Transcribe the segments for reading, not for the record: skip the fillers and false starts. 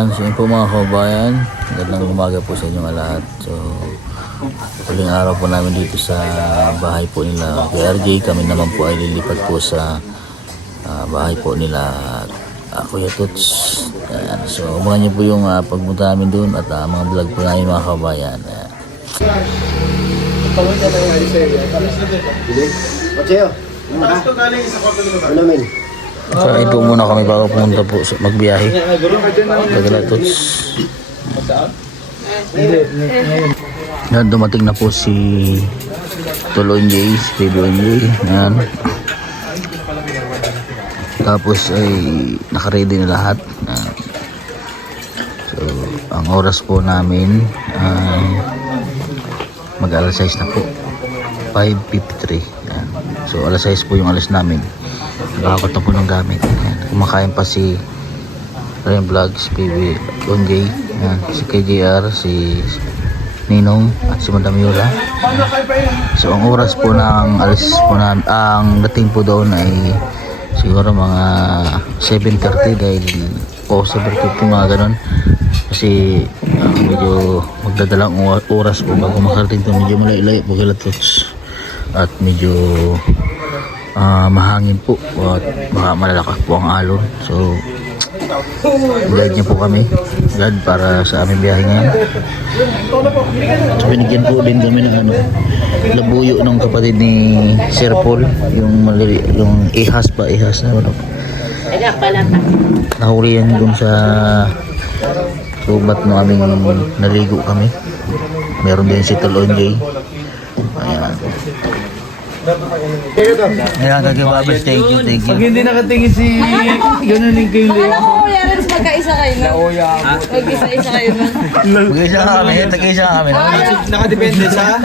Ayan, so yun po mga kabayan. Magandang umaga po sa inyong lahat. So, huling araw po namin dito sa bahay po nila KRJ. Kami naman po ay lilipat po sa bahay po nila Kuya Tuts. Ayan, so umaga niyo po yung pagpunta namin doon at mga vlog po namin mga kabayan. Ayan. Kain po muna kami bago pumunta po magbiyahe. Kagala Tuts. Yan, dumating na po si Tulon J, si Baby J. Yan. Tapos ay nakaready na lahat. Yan. So, ang oras po namin ay mag-alas 6 na po. 5:53. Yan. So, alas 6 po yung alas namin. Nakakot na po ng gamit. Yan. Kumakain pa si Ryan Vlogs, Baby Onjay, si KJR, si Ninong at si Madam Yola. So ang oras po ng alis po na, ang dating po doon ay siguro mga 7:30 dahil 7:50 mga ganon. Kasi medyo magdadalang oras po bago makarating to. Medyo malay-lay po kila Tots at medyo mahangin po at baka malalakas po ang alon. So guide niya po kami, guide para sa aming biyahe ngayon. So binigyan po din kami ng labuyo ng kapatid ni Sir Paul, yung ihas na nahuli yan dun sa subat ng aming naligo kami. Meron din si Tulon J. Ayan. Ayan, kagibabas, thank you. Pag hindi nakatingin si ganunin kayo Ano ko kuya, Renz, magkaisa kayo na? Mag-isa-isa kayo na. Mag-isa kami, tag-isa kami. nakadepende sa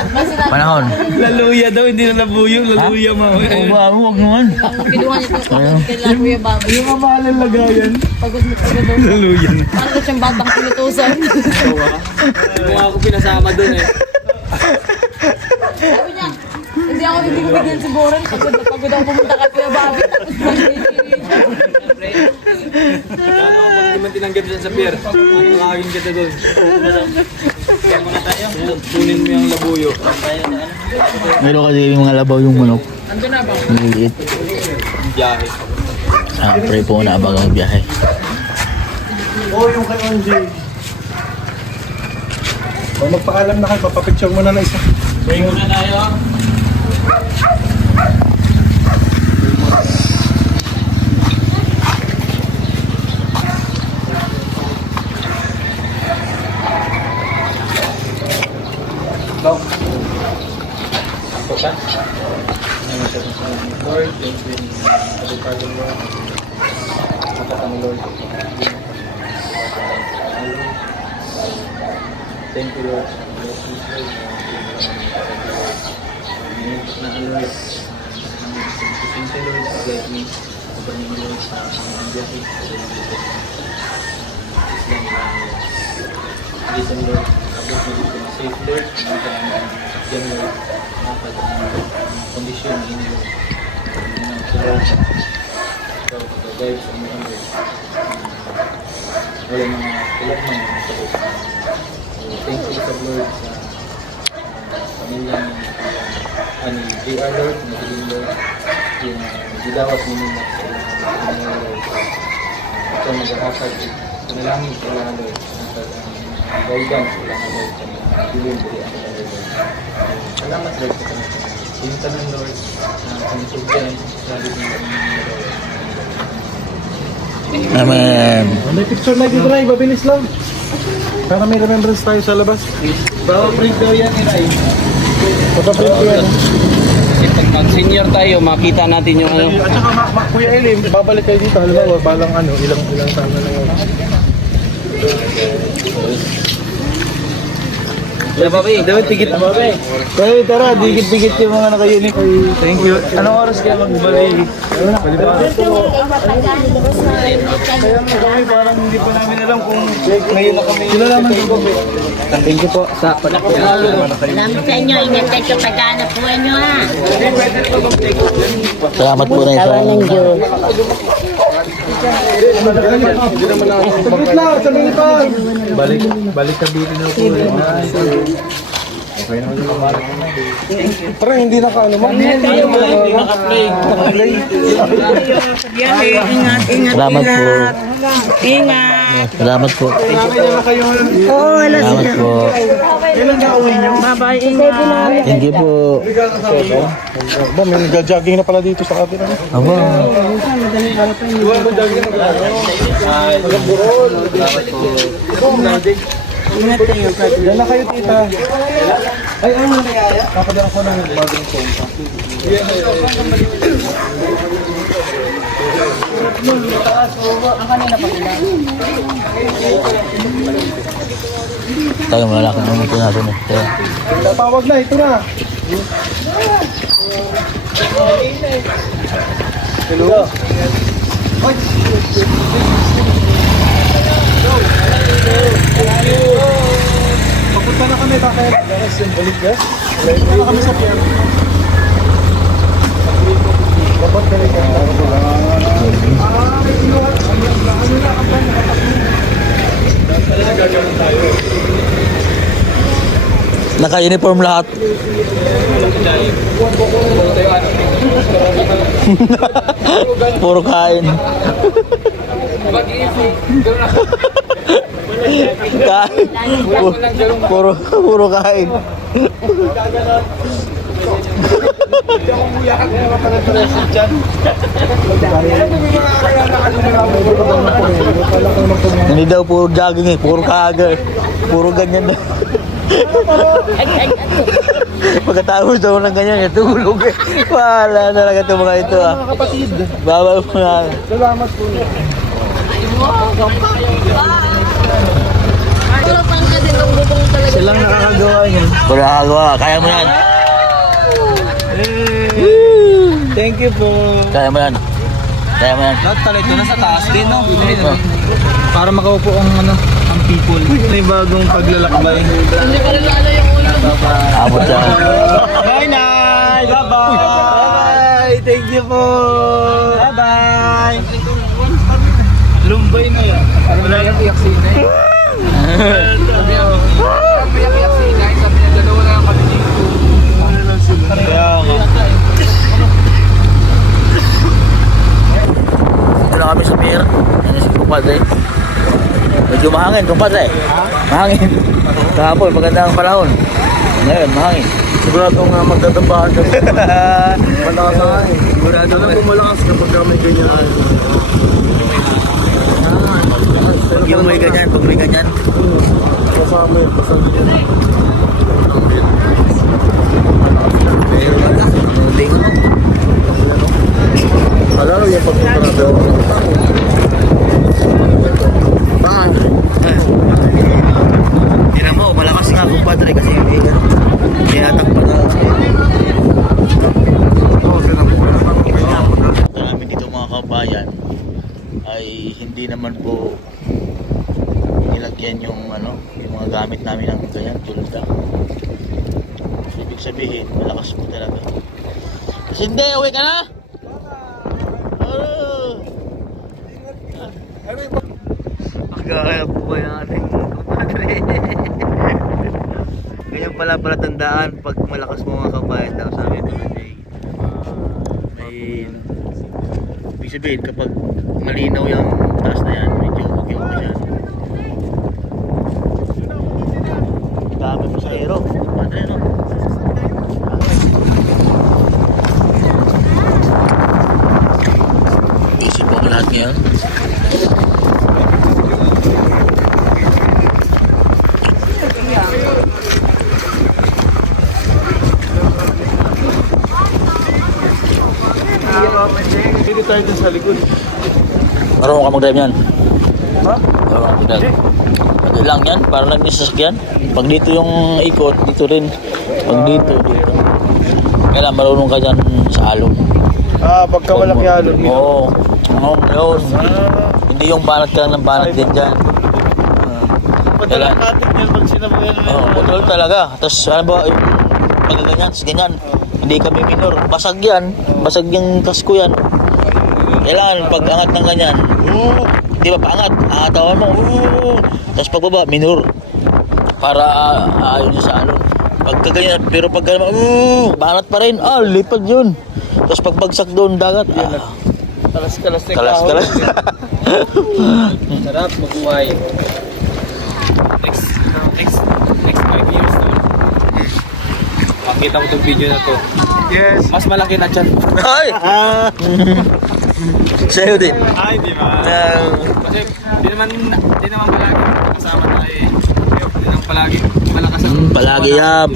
Panahon. laluya daw, hindi na labuyo, laluya mawin. Oo ba, huwag naman. Kinuha niyo po kay Kuya Bobby. Yung kamahalan lagayan. Pagod na daw. Laluya na. Ano siyang batang pinutusan? Mukha ako pinasama dun eh. Sabi niya, hindi ako nagbibigyan si Boran. Pagod na pagod ako pumunta kay Kuya Bobby. Hindi man tinanggap siya sa pier. Makakagin kita dun. Kaya muna tayo. Kunin mo yung labuyo. Meron kasi yung mga labaw yung manok. Ando na ba? Niliit. Biyahe. Pray po na abang ang biyahe. Yung kay Onjay. Magpaalam na kayo, papapicture mo na isa. Pray muna tayo. Go. Bukan? Lord, thank you. Pagpapagod mo. Matatang Lord. Thank you, Lord. Na Lord. Thank you, Lord, sa guide me. Kabanin mo, Lord, sa biyahe. Islam lang, Lord. Listen, Lord. Abot mo dito na safe, Lord. Hindi ka naman sakyan, Lord. Nakapag ang kondisyon ni Lord. Sa Lord. Ikaw, pag-guide sa mga Lord. Wala mga kilagman ng sakot. Thank you sa Lord sa pamilya ni JR Lord, magaling Lord, yung gilawat ninyo na sa mga Lord. Ito mag-ahasag, panalangin sa mga Lord, ang guidance sa mga Lord, sa mga dilim ko ang mga Lord. Salamat Lord sa kanila. Yung tanong Lord, na sinisugyan, sabi ng mga Lord. Amen. May picture na dito na, mabilis lang. Para may remembrance tayo sa labas. Baka print daw yan, Iray. Pagka-print ko yan. Kasi pag mag-senior tayo, makita natin yung ano. At saka, Kuya Elim, babalik kayo dito. Halimbawa, balang ilang taon na lang yun. Wala ba, Dapat tigit na ba, Kaya tara, digit-digit yung mga naka-unique. Thank you. Anong oras kaya magbalik? Balibaras po. Kaya kami parang hindi pa namin alam kung ngayon na kami. Kilalaman ko. Thank you po sa pagkakilala. Salamat sa inyo. Ingat kayo sa pagkahanap buhay nyo ha. Salamat po na ito. Balik ka dito na po. Okay naman yung kamarap na. Pero hindi naka-ano mo. Hindi naka-play. Salamat po. Ingat. Salamat po. Oo, alas. Salamat po. Bye-bye, ingat. Thank you po. Ba, may nagja-jogging na pala dito sa atin. Aba. Yan na kayo, tita. Ay, kapadala ko ng bagong phone. Tayo malaki naman ito natin eh. Kaya, Tatawag na, ito na. Hello? Papunta na kami, takay. Balik gas? Papunta na kami sa pier. Dapat balik ka. naka-uniform lahat. Puro kain. Kain. Puro kain. Hindi daw puro jogging eh, puro kaagad. Puro ganyan na. Pagkatapos daw ng ganyan, tulog eh. Wala talaga itong mga ito ah. Mga kapatid, Baba mo na. salamat po. Silang nakakagawa niyan. Wala nakagawa, kaya mo yan. Thank you po. Kaya mo yan. Kaya mo yan. Lahat pala ito nasa taas din, no? Para makaupo ang ang people. May bagong paglalakbay. Hindi ko nalala yung ulo. Abot siya. Bye, Nay! Bye-bye! Bye! Thank you po! Bye-bye! Lumbay na yan. Wala nang iyak si Inay. Iyak si Inay. Sabi niya, dalawa na lang kami dito. Kaya nga. Dito na kami sa pier. Ano si kumpadre. Medyo mahangin kumpadre. Mahangin. Kahapon, maganda ang panahon. Ngayon, mahangin. Siguradong magdadambahan kami. Malakas na eh. Sigurado na malakas kapag may ganyan. Pag yung may ganyan, pag may ganyan. Kasama yun. Kasama yun. Hindi ko. Alalo yung pagkukarado. Tingnan mo, malakas nga kumpadre kasi hindi ano. Tinatakpan na. Namin dito mga kabayan ay hindi naman po nilagyan yung yung mga gamit namin ng ganyan tulad na. So, ibig sabihin, malakas po talaga. Kasi hindi, uwi ka na! Magkakaya po ba yung ating kumpadre? Ganyan pala tandaan pag malakas mo mga kabayan daw sabi ito may ibig sabihin kapag malinaw yung taas na yan medyo okay pa siya. Dami pa sa aero kumpadre no? Isip ko lahat ngayon. Hindi tayo dun sa likod. Marunong ka mag-drive yan? Ha? Marunong ka mag-drive. Pwede lang yan, para lang yung sasakyan. Pag dito yung ikot, dito rin. Pag dito. Kailangan marunong ka dyan sa alon. Pagka malaki alon. Oo. Yun. Hindi yung banat ka ng banat din dyan. Padalang natin yan pag sinabayan mo yan. Control talaga. Tapos ano ba, yung pagkaganyan, ganyan. Hindi kami minor. Basag yan. Basag yung kasko yan. Kailangan pag angat ng ganyan. Di ba paangat? Angatawan mo. Tapos pagbaba, minor. Para aayon sa alon. Pagka ganyan, pero pag ganyan, banat pa rin. Lipad yun. Tapos pagbagsak doon dagat. Kalas-kalas na Kalas-kalas. Sarap mabuhay. Next 5 years na. Makita ko itong video na to. Yes. Mas malaki na dyan. Ay! Sa'yo din. Ay, di ba? Kasi di naman palagi kasama tayo eh. Di naman palagi malakas ang Palagi yan.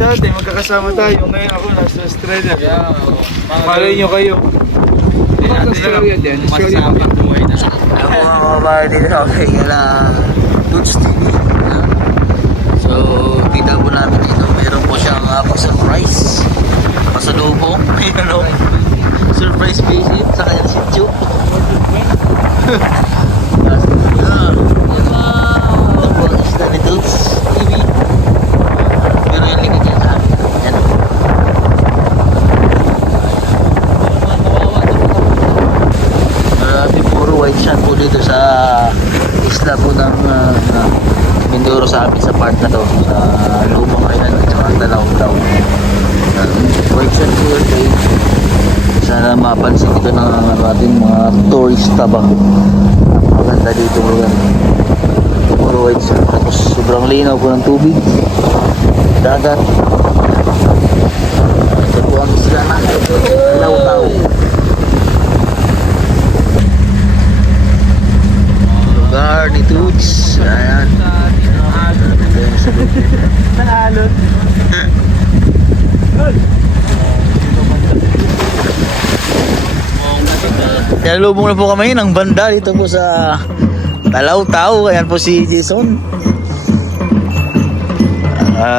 Dati magkakasama tayo. Ngayon ako nasa Australia. Yeah, Malay nyo kayo. Australia din. Masasama buhay na. Ako mga kababayan din okay na Goods TV. So, kita po namin dito. Meron po siyang pa-surprise. Pasalubong. Ayan o. Surprise visit sa kanyang sityo. Ito po ang isla ni Goods TV. Pero yung link niya sa akin. Ayan. Marami puro white sand po dito sa isla po ng Mindoro sa amin sa part na to sa Lumang Island at saka Dalaw-Daw. White sand po yun guys. Sana mapansin dito ng ating mga turista ba. Maganda dito lugar. Puro white sand. Tapos sobrang linaw po ng tubig. Dagat. Ito po ang isla na Dalaw-Daw. Lugar ni Toots. Ayan. Naalon. Nalubong na po kami ng banda dito po sa Talaw-Taw. Ayan po si Jason.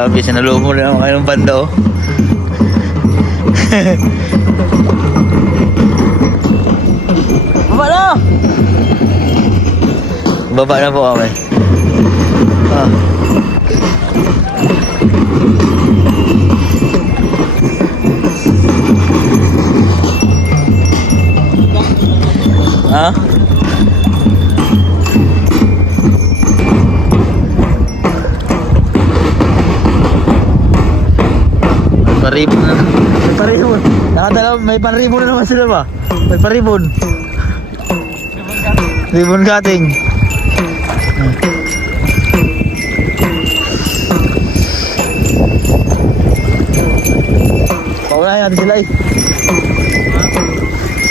Sinalubong na naman kayo ng banda oh. Baba na! Baba na po kami. Ha? Paribon na. May paribon. Nakadalaw, may paribon na naman sila ba? May paribon. Ribbon cutting. Paunahin natin sila eh.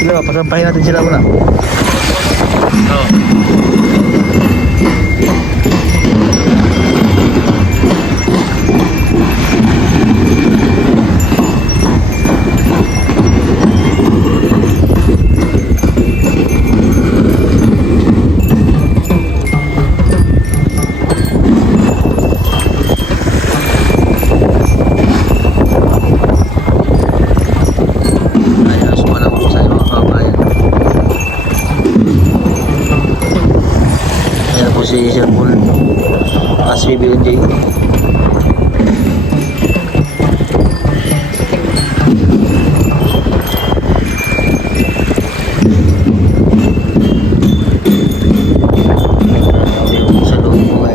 Sila ba? Pasampahin natin sila muna. Si Sir Paul SPBNJ. Sa loob po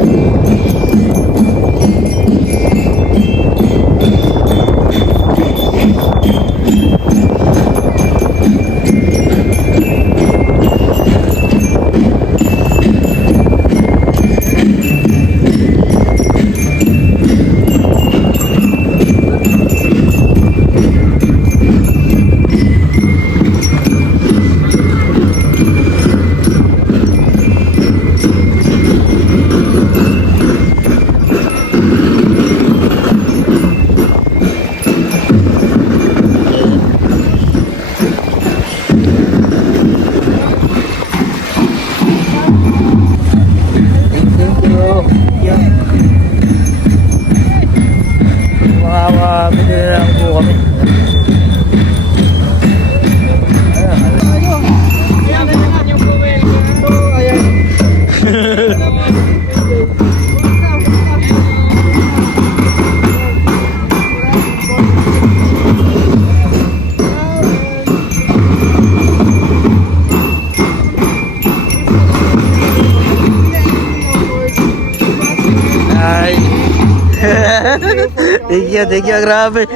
Thank you, grabe.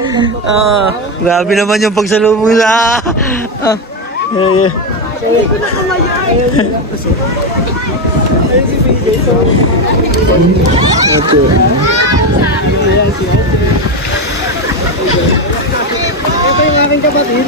Grabe naman yung pagsalubong sa... Ito yung aking kapatid.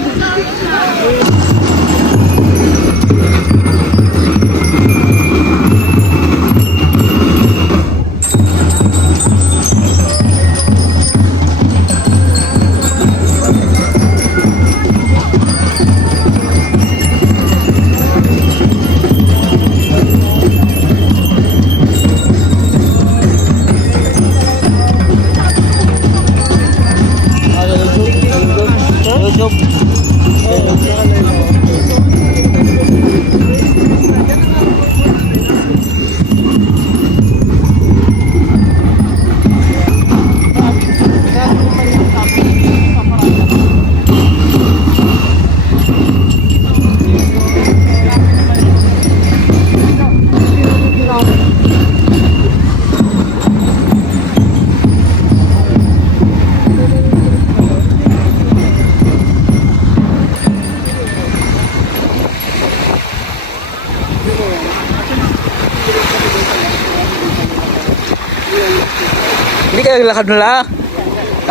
Hindi ka naglakad na lang?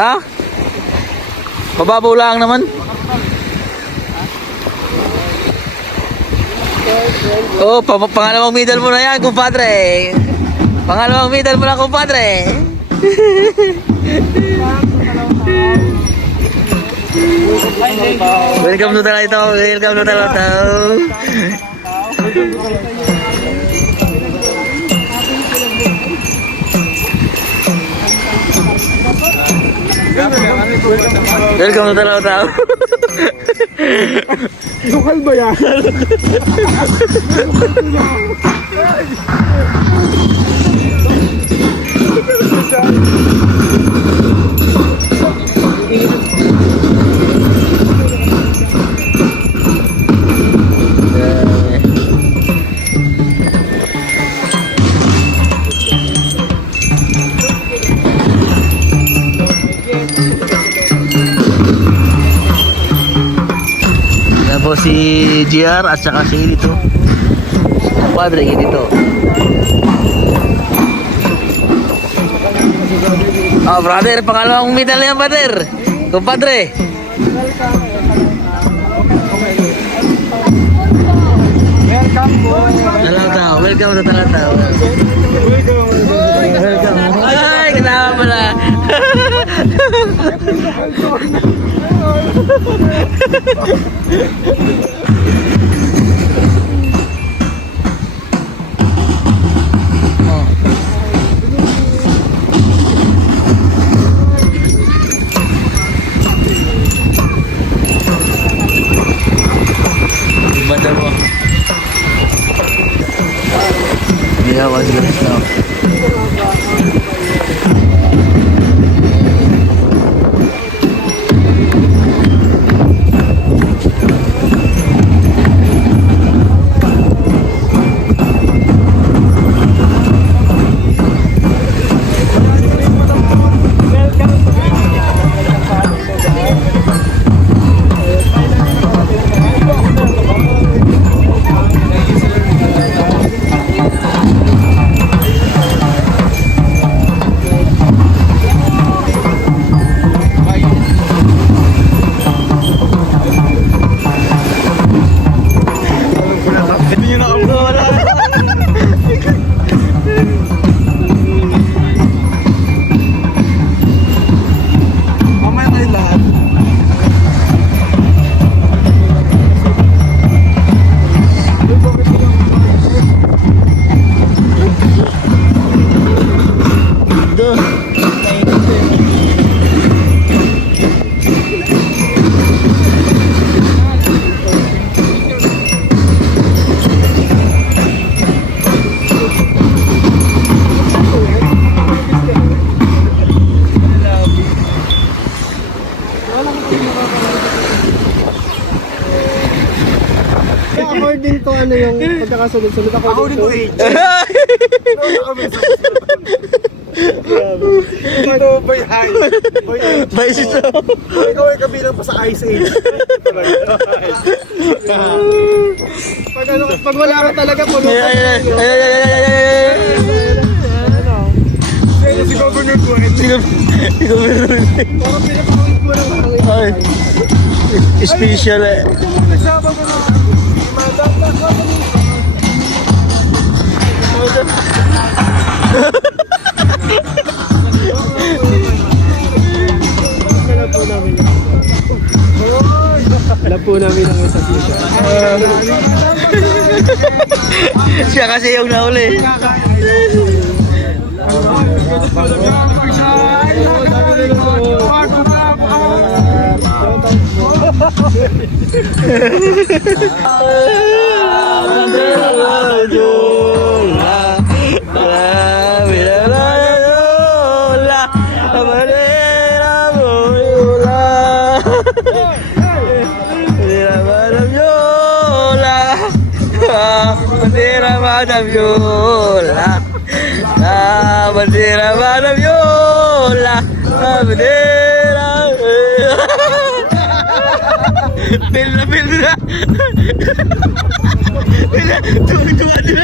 Ha? Mababaw lang naman. Oh, pangalawang medal mo na yan, kumpadre. Pangalawang medal mo na, kumpadre. Welcome to Talataw. Welcome to Talataw. Welcome to Talataw. Lokal ba yan? Yan po si GR at saka si Edito. Padre, Edito. Oh, brother, pangalawang medal yan, brother. Kumpadre. Talataw, welcome to Talataw. Welcome. Ay, kasama pala. Badal mo. Yeah, what's good stuff? According to ano yung pagkakasunod-sunod, according to age. Ito, boy, hi. Boy, Vice so. ikaw ay kabilang pa sa Ice Age. Pag wala ka talaga, puno ka. Si Governor Gwen. Parang pinapakawit mo ng Ay, special eh. nagsama ko na. Alam po namin ang isa t-shirt. Siya kasi yung nauli. Bandera Madam Yola, bandera Madam Yola, bandera. Pil na. Tuwa na.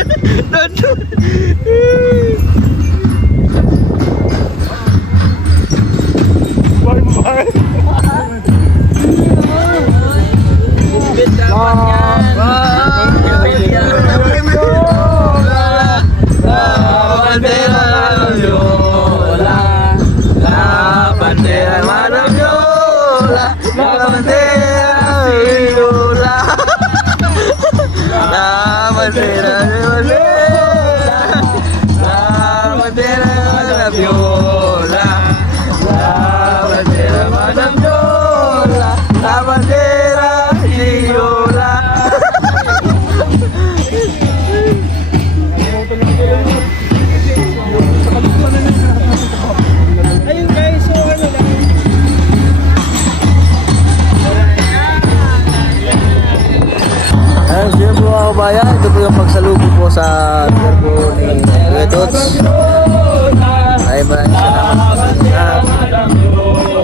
Ayun, yun po mga kabayan, ito po yung pagsalubong po sa lugar po ni Kuya Tots. Ay, maraming salamat po sa inyo.